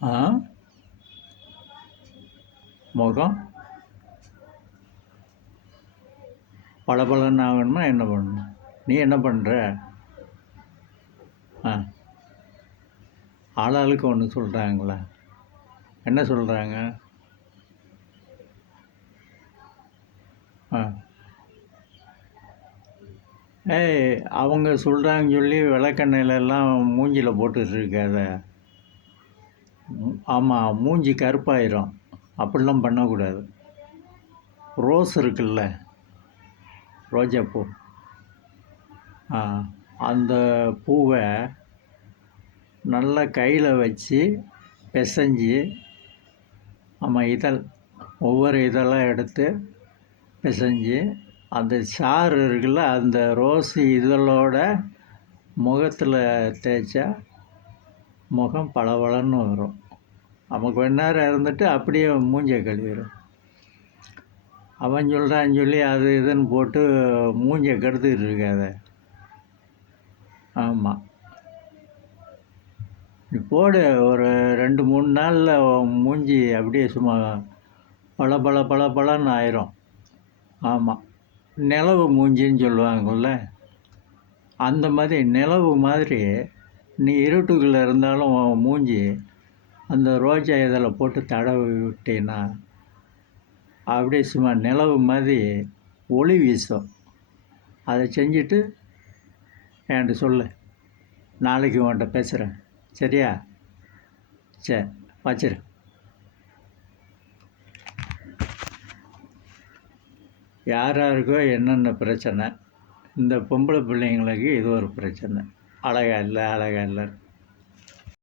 ஆ முகம் பளபளன்னு ஆகணும்னா என்ன பண்ணணும்? நீ என்ன பண்ணுற? ஆ ஆளாளுக்கு ஒன்று சொல்கிறாங்களா? என்ன சொல்கிறாங்க? ஆ ஏய், அவங்க சொல்கிறாங்கன்னு சொல்லி விளக்கெண்ணெயிலெல்லாம் மூஞ்சியில் போட்டுட்டு இருக்காத. ஆமாம், மூஞ்சி கருப்பாயிரும். அப்படிலாம் பண்ணக்கூடாது. ரோஸ் இருக்குல்ல, ரோஜாப்பூ, ஆ அந்த பூவை நல்லா கையில் வச்சு பிசைஞ்சு, ஆமாம், ஒவ்வொரு இதழாக எடுத்து பிசைஞ்சு அந்த சாறு இருக்குல்ல, அந்த ரோஸ் இதழோட முகத்தில் தேய்ச்சா முகம் பளபளன்னு வரும். நம்ம கொஞ்ச நேரம் இருந்துட்டு அப்படியே மூஞ்சியை கழுவிடும். அவன் சொல்கிறான்னு சொல்லி அது இதுன்னு போட்டு மூஞ்சியை கெடுத்துக்கிட்டு இருக்காத. ஆமாம், நீ போடு, ஒரு 2-3 நாளில் மூஞ்சி அப்படியே சும்மா பளபளன்னு ஆயிரும். ஆமாம், நிலவு மூஞ்சின்னு சொல்லுவாங்கள்ல, அந்த மாதிரி நிலவு மாதிரி நீ இருட்டுக்குள்ளே இருந்தாலும் உன் மூஞ்சி அந்த ரோஜா இதழை போட்டு தடவி விட்டீன்னா அப்படியே சும்மா நிலவு மாதிரி ஒளி வீசும். அதை செஞ்சுட்டு என்கிட்ட சொல்லு, நாளைக்கு உன்கிட்ட பேசுகிறேன். சரியா? சரி, வச்சிரு. யார் யாருக்கோ என்னென்ன பிரச்சனை, இந்த பொம்பளை பிள்ளைங்களுக்கு இது ஒரு பிரச்சனை. அழகா இல்லை, அழகா இல்லை.